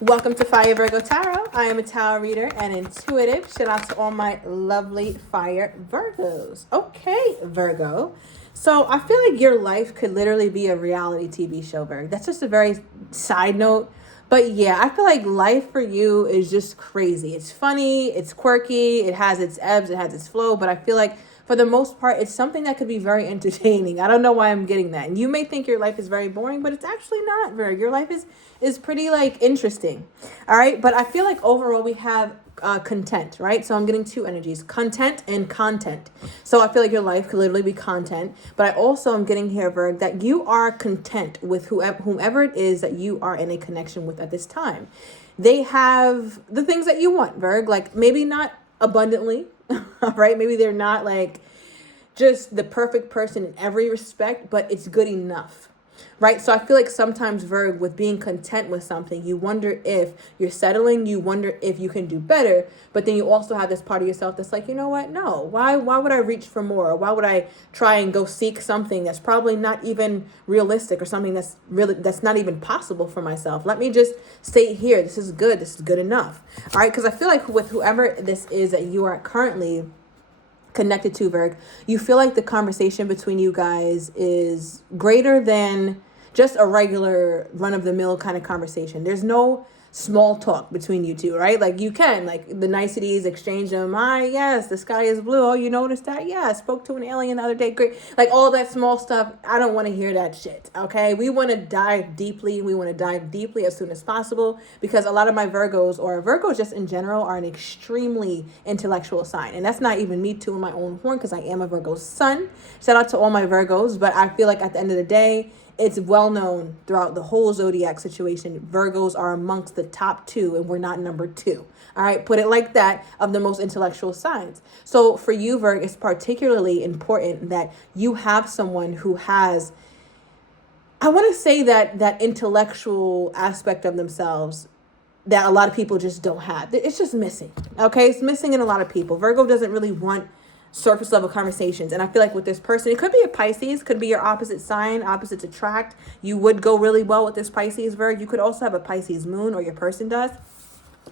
Welcome to Fire Virgo Tarot. I am a tarot reader and intuitive. Shout out to all my lovely fire Virgos. Okay, Virgo. So I feel like your life could literally be a reality TV show, Virgo. That's just a very side note. But yeah, I feel like life for you is just crazy. It's funny, it's quirky, it has its ebbs, it has its flow, but I feel like for the most part, it's something that could be very entertaining. I don't know why I'm getting that. And you may think your life is very boring, but it's actually not, Virgo. Your life is pretty like interesting. All right. But I feel like overall we have content, right? So I'm getting two energies, content and content. So I feel like your life could literally be content, but I also am getting here, Virg, that you are content with whomever it is that you are in a connection with at this time. They have the things that you want, Virg, like maybe not abundantly, right? Maybe they're not like just the perfect person in every respect, but it's good enough. Right. So I feel like sometimes, Virg, with being content with something, you wonder if you're settling, you wonder if you can do better. But then you also have this part of yourself that's like, you know what? No, why would I reach for more? Or why would I try and go seek something that's probably not even realistic or something that's not even possible for myself? Let me just stay here. This is good. This is good enough. All right. Because I feel like with whoever this is that you are currently connected to, Virg, you feel like the conversation between you guys is greater than just a regular run-of-the-mill kind of conversation. There's no small talk between you two, right? Like you can, like the niceties, exchange them. Yes, the sky is blue. Oh, you noticed that? Yeah, I spoke to an alien the other day. Great. Like all that small stuff. I don't want to hear that shit. Okay. We want to dive deeply. We want to dive deeply as soon as possible because a lot of my Virgos or Virgos just in general are an extremely intellectual sign. And that's not even me tooting my own horn because I am a Virgo sun. Shout out to all my Virgos. But I feel like at the end of the day, it's well known throughout the whole zodiac situation. Virgos are amongst the top two, and we're not number two. All right, put it like that, of the most intellectual signs. So for you, Virg, it's particularly important that you have someone who has, I want to say that intellectual aspect of themselves that a lot of people just don't have. It's just missing. Okay, it's missing in a lot of people. Virgo doesn't really want surface level conversations. And I feel like with this person, it could be a Pisces, could be your opposite sign, opposites attract. You would go really well with this Pisces, Virg. You could also have a Pisces moon, or your person does.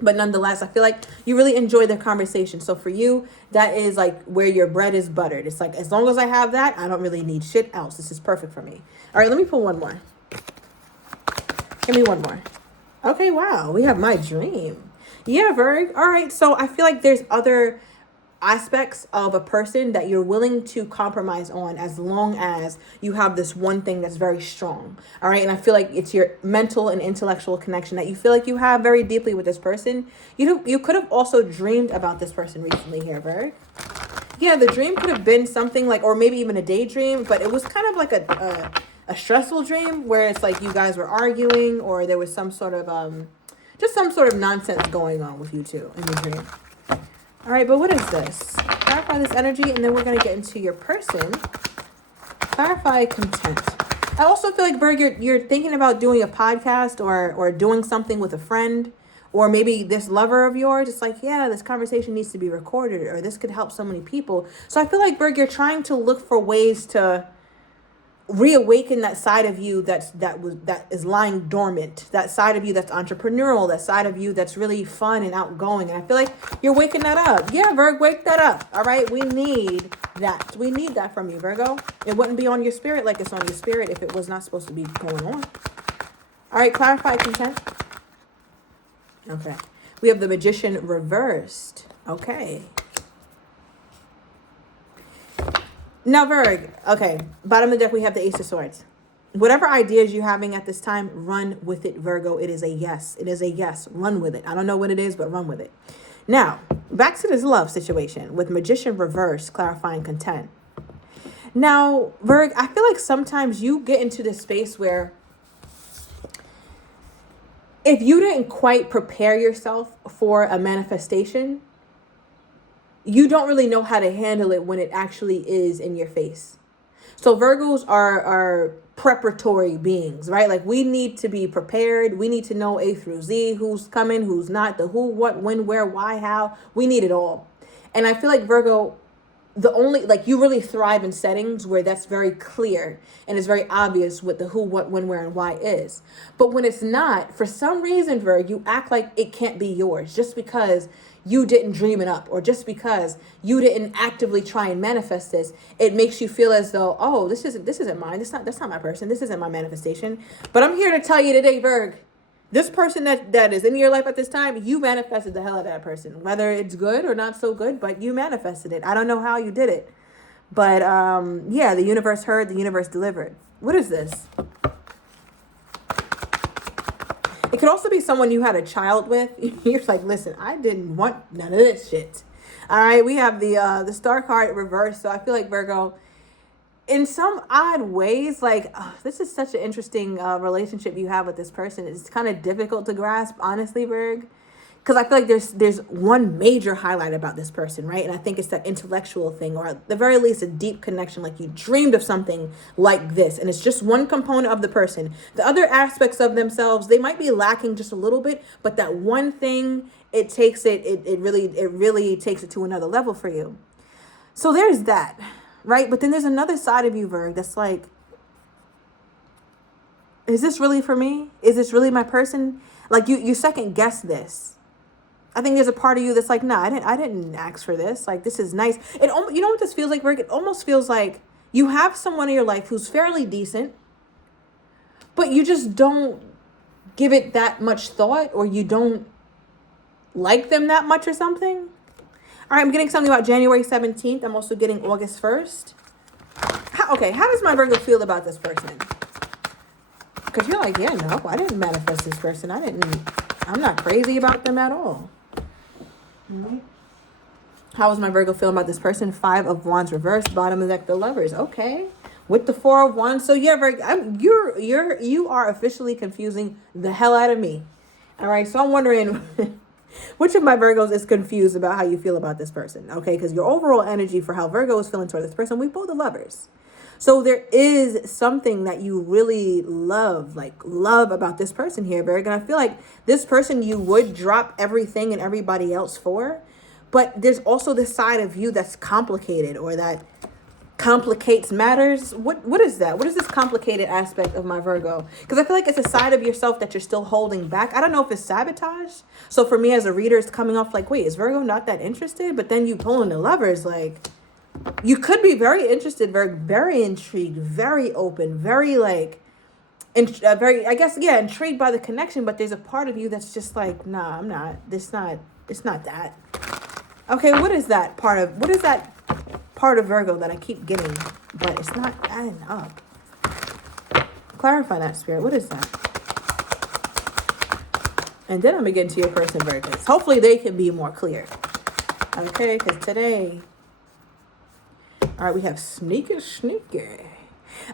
But nonetheless, I feel like you really enjoy the conversation. So for you, that is like where your bread is buttered. It's like, as long as I have that, I don't really need shit else. This is perfect for me. All right, let me pull one more. Give me one more. Okay, wow. We have my dream. Yeah, Virg. All right. So I feel like there's other aspects of a person that you're willing to compromise on as long as you have this one thing that's very strong. All right. And I feel like it's your mental and intellectual connection that you feel like you have very deeply with this person. You could have also dreamed about this person recently here, Virg. Yeah, the dream could have been something like, or maybe even a daydream, but it was kind of like a stressful dream where it's like you guys were arguing, or there was some sort of just some sort of nonsense going on with you two in your dream. All right, but what is this? Clarify this energy, and then we're going to get into your person. Clarify content. I also feel like, Virg, you're thinking about doing a podcast or doing something with a friend, or maybe this lover of yours. It's like, yeah, this conversation needs to be recorded, or this could help so many people. So I feel like, Virg, you're trying to look for ways to reawaken that side of you that is lying dormant, that side of you that's entrepreneurial, that side of you that's really fun and outgoing. And I feel like you're waking that up. Yeah, Virg, wake that up. All right, we need that. We need that from you, Virgo. It wouldn't be on your spirit like it's on your spirit if it was not supposed to be going on. All right, clarify content. Okay, we have the Magician reversed. Okay. Now, Virg, okay, bottom of the deck, we have the Ace of Swords. Whatever ideas you're having at this time, run with it, Virgo. It is a yes. It is a yes. Run with it. I don't know what it is, but run with it. Now, back to this love situation with Magician reverse, clarifying content. Now, Virg, I feel like sometimes you get into this space where if you didn't quite prepare yourself for a manifestation, you don't really know how to handle it when it actually is in your face. So Virgos are preparatory beings, right? Like we need to be prepared. We need to know A through Z, who's coming, who's not, the who, what, when, where, why, how. We need it all. And I feel like, Virgo, the only, like, you really thrive in settings where that's very clear and it's very obvious what the who, what, when, where, and why is. But when it's not, for some reason, Virg, you act like it can't be yours just because you didn't dream it up, or just because you didn't actively try and manifest this. It makes you feel as though, oh, this isn't mine. That's not my person. This isn't my manifestation. But I'm here to tell you today, Virg, this person that is in your life at this time, you manifested the hell out of that person. Whether it's good or not so good, but you manifested it. I don't know how you did it. But yeah, the universe heard, the universe delivered. What is this? It could also be someone you had a child with. You're like, listen, I didn't want none of this shit. All right, we have the star card reversed. So I feel like, Virgo, in some odd ways, like, this is such an interesting relationship you have with this person. It's kind of difficult to grasp, honestly, Virg. Because I feel like there's one major highlight about this person, right? And I think it's that intellectual thing, or at the very least, a deep connection. Like, you dreamed of something like this, and it's just one component of the person. The other aspects of themselves, they might be lacking just a little bit, but that one thing, it really takes it to another level for you. So there's that. Right? But then there's another side of you, Virg, that's like, is this really for me? Is this really my person? Like, you second guess this. I think there's a part of you that's like, nah, I didn't ask for this. Like, this is nice. You know what this feels like, Virg? It almost feels like you have someone in your life who's fairly decent, but you just don't give it that much thought, or you don't like them that much or something. All right, I'm getting something about January 17th. I'm also getting August 1st. How does my Virgo feel about this person? Because you're like, yeah, no, I didn't manifest this person. I'm not crazy about them at all. Mm-hmm. How is my Virgo feeling about this person? 5 of Wands reversed, bottom of the deck, the Lovers. Okay. With the 4 of Wands. So yeah, Virgo, you are officially confusing the hell out of me. All right, so I'm wondering... which of my Virgos is confused about how you feel about this person? Okay, because your overall energy for how Virgo is feeling toward this person, we both are Lovers. So there is something that you really love about this person here, Virgo. And I feel like this person you would drop everything and everybody else for. But there's also this side of you that's complicated, or that complicates matters. What is that? What is this complicated aspect of my Virgo? Because I feel like it's a side of yourself that you're still holding back. I don't know if it's sabotage. So for me as a reader, it's coming off like, wait, is Virgo not that interested? But then you pull in the Lovers, like, you could be very interested, very intrigued, very open, very like, intrigued by the connection. But there's a part of you that's just like, nah, I'm not. It's not that. Okay, what is that part of Virgo that I keep getting, but it's not adding up? Clarify that, Spirit. What is that? And then I'm going to get into your person, Virgos. Hopefully they can be more clear. Okay, because today... All right, we have sneaky.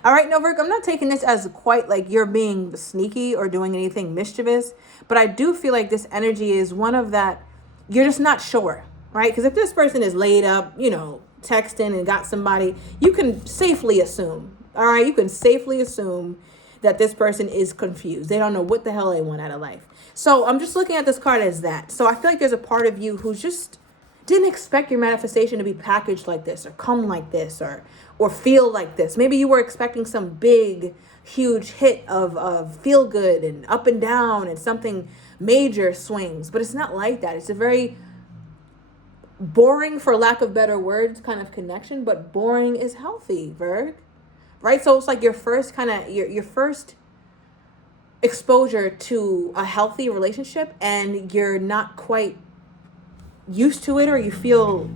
All right, no, Virgo, I'm not taking this as quite like you're being sneaky or doing anything mischievous, but I do feel like this energy is one of that you're just not sure, right? Because if this person is laid up, texting and got somebody, you can safely assume, all right? You can safely assume that this person is confused. They don't know what the hell they want out of life. So I'm just looking at this card as that. So I feel like there's a part of you who's just didn't expect your manifestation to be packaged like this, or come like this, or feel like this. Maybe you were expecting some big, huge hit of feel good and up and down and something major swings, but it's not like that. It's a very boring, for lack of better words, kind of connection, but boring is healthy, Virg. Right? So it's like your first your first exposure to a healthy relationship, and you're not quite used to it, or you feel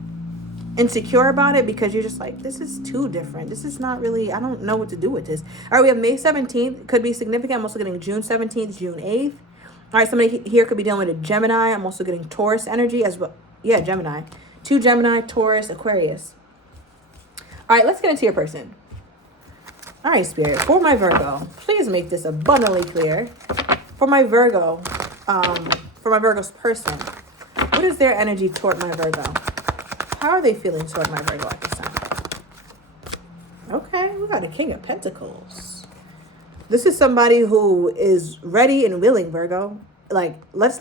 insecure about it because you're just like, this is too different. This is not really, I don't know what to do with this. All right, we have May 17th. Could be significant. I'm also getting June 17th, June 8th. All right, somebody here could be dealing with a Gemini. I'm also getting Taurus energy as well. Yeah, Gemini. 2 Gemini, Taurus, Aquarius. All right, let's get into your person. All right, Spirit, for my Virgo, please make this abundantly clear. For my Virgo, for my Virgo's person, what is their energy toward my Virgo? How are they feeling toward my Virgo at this time? Okay, we got a King of Pentacles. This is somebody who is ready and willing, Virgo. Like, let's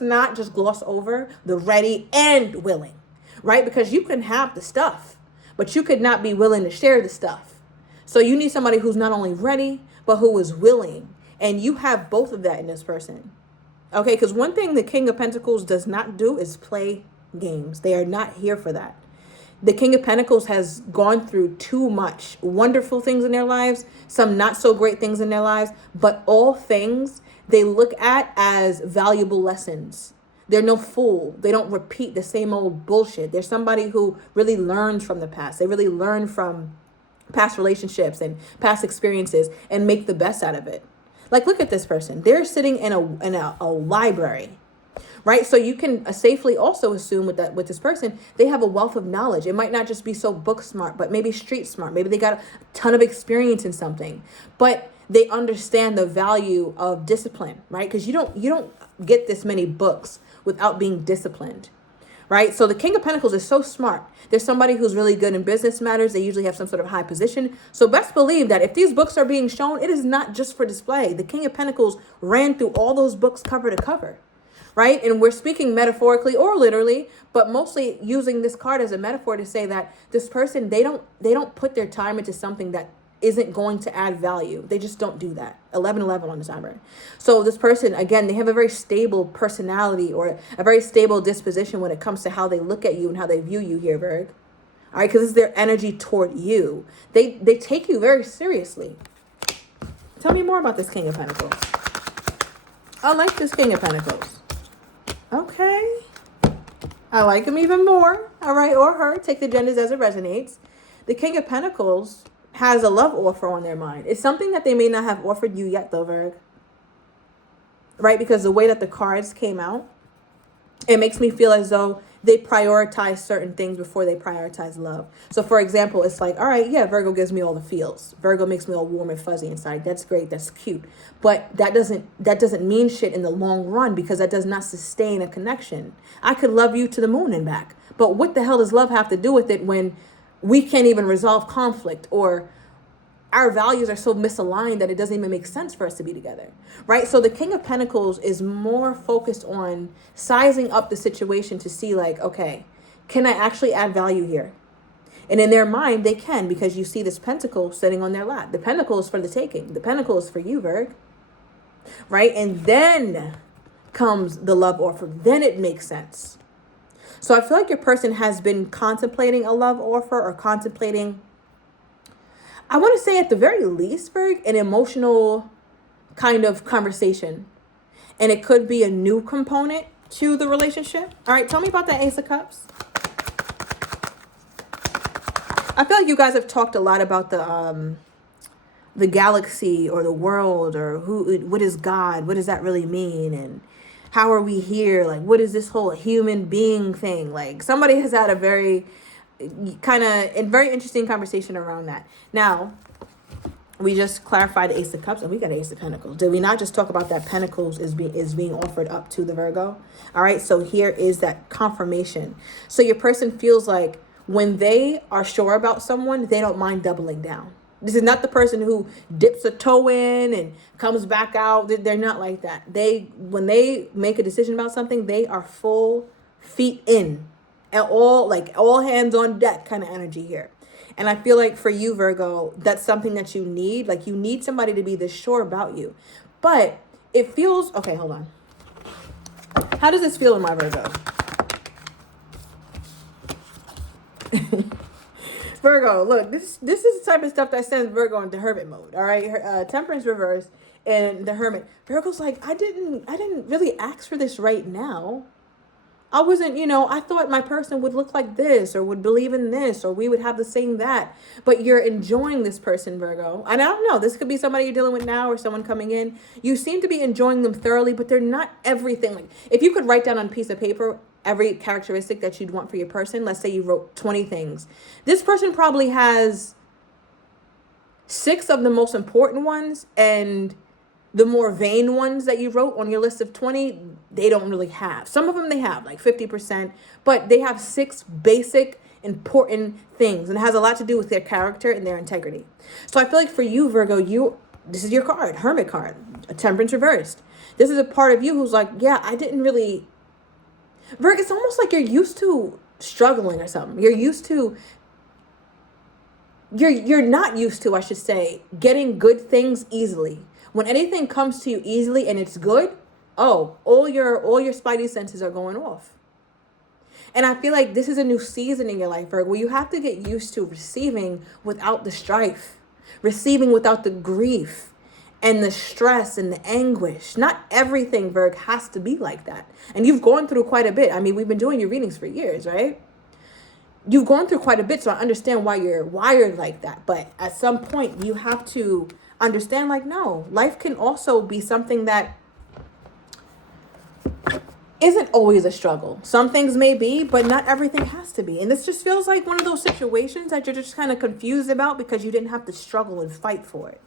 not just gloss over the ready and willing, right? Because you can have the stuff, but you could not be willing to share the stuff. So you need somebody who's not only ready, but who is willing. And you have both of that in this person. Okay, because one thing the King of Pentacles does not do is play games. They are not here for that. The King of Pentacles has gone through too much wonderful things in their lives, some not so great things in their lives, but all things they look at as valuable lessons. They're no fool. They don't repeat the same old bullshit. They're somebody who really learns from the past. They really learn from past relationships and past experiences and make the best out of it. Like, look at this person. They're sitting in a library. Right? So you can safely also assume with this person, they have a wealth of knowledge. It might not just be so book smart, but maybe street smart. Maybe they got a ton of experience in something, but they understand the value of discipline, right? Because you don't get this many books without being disciplined, right? So the King of Pentacles is so smart. There's somebody who's really good in business matters. They usually have some sort of high position. So best believe that if these books are being shown, it is not just for display. The King of Pentacles ran through all those books cover to cover. Right? And we're speaking metaphorically or literally, but mostly using this card as a metaphor to say that this person, they don't put their time into something that isn't going to add value. They just don't do that. 1111 on the timer. So this person, again, they have a very stable personality or a very stable disposition when it comes to how they look at you and how they view you here, Virg. All right, because it's their energy toward you. They take you very seriously. Tell me more about this King of Pentacles. I like this King of Pentacles. Okay. I like him even more. All right. Or her. Take the genders as it resonates. The King of Pentacles has a love offer on their mind. It's something that they may not have offered you yet, though, Virg. Right? Because the way that the cards came out, it makes me feel as though they prioritize certain things before they prioritize love. So, for example, it's like, all right, yeah, Virgo gives me all the feels. Virgo makes me all warm and fuzzy inside. That's great. That's cute. But that doesn't mean shit in the long run because that does not sustain a connection. I could love you to the moon and back. But what the hell does love have to do with it when we can't even resolve conflict or our values are so misaligned that it doesn't even make sense for us to be together, right? So the King of Pentacles is more focused on sizing up the situation to see like, okay, can I actually add value here? And in their mind, they can, because you see this pentacle sitting on their lap. The pentacle is for the taking. The pentacle is for you, Virg, right? And then comes the love offer. Then it makes sense. So I feel like your person has been contemplating a love offer or contemplating, I want to say at the very least, Virg, an emotional kind of conversation. And it could be a new component to the relationship. All right, tell me about that Ace of Cups. I feel like you guys have talked a lot about the galaxy or the world or what is God? What does that really mean? And how are we here? Like, what is this whole human being thing? Like, somebody has had a very very interesting conversation around that. Now, we just clarified the Ace of Cups and we got Ace of Pentacles. Did we not just talk about that Pentacles is being offered up to the Virgo? All right, so here is that confirmation. So your person feels like when they are sure about someone, they don't mind doubling down. This is not the person who dips a toe in and comes back out. They're not like that. When they make a decision about something, they are full feet in. And all hands on deck kind of energy here. And I feel like for you, Virgo, that's something that you need. Like, you need somebody to be this sure about you. But it feels, okay, hold on. How does this feel in my Virgo? Virgo, look, this is the type of stuff that sends Virgo into hermit mode. All right, Temperance reverse and the Hermit. Virgo's like, I didn't really ask for this right now. I wasn't, I thought my person would look like this or would believe in this or we would have the same that. But you're enjoying this person, Virgo. And I don't know, this could be somebody you're dealing with now or someone coming in. You seem to be enjoying them thoroughly, but they're not everything. Like, if you could write down on a piece of paper every characteristic that you'd want for your person, let's say you wrote 20 things. This person probably has 6 of the most important ones, and the more vain ones that you wrote on your list of 20, they don't really have. Some of them they have, like 50%, but they have 6 basic important things, and it has a lot to do with their character and their integrity. So I feel like for you, Virgo, this is your card, Hermit card, a Temperance reversed. This is a part of you who's like, yeah, I didn't really... Virgo, it's almost like you're used to struggling or something. You're used to you're not used to, I should say, getting good things easily. When anything comes to you easily and it's good, oh, all your spidey senses are going off. And I feel like this is a new season in your life, Virgo, where you have to get used to receiving without the strife, receiving without the grief and the stress and the anguish. Not everything, Virg, has to be like that. And you've gone through quite a bit. I mean, we've been doing your readings for years, right? You've gone through quite a bit, so I understand why you're wired like that. But at some point, you have to understand, like, no, life can also be something that isn't always a struggle. Some things may be, but not everything has to be. And this just feels like one of those situations that you're just kind of confused about because you didn't have to struggle and fight for it.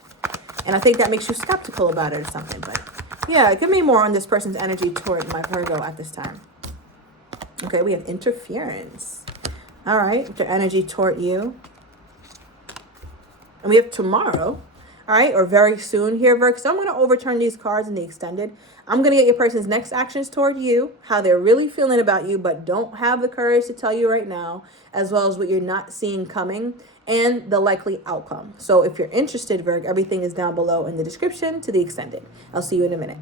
And I think that makes you skeptical about it or something. But yeah, give me more on this person's energy toward my Virgo at this time. Okay, we have interference. All right, their energy toward you. And we have tomorrow. All right, or very soon here, Virgo. So I'm going to overturn these cards in the extended. I'm going to get your person's next actions toward you, how they're really feeling about you, but don't have the courage to tell you right now, as well as what you're not seeing coming and the likely outcome. So if you're interested, Virgo, everything is down below in the description to the extended. I'll see you in a minute.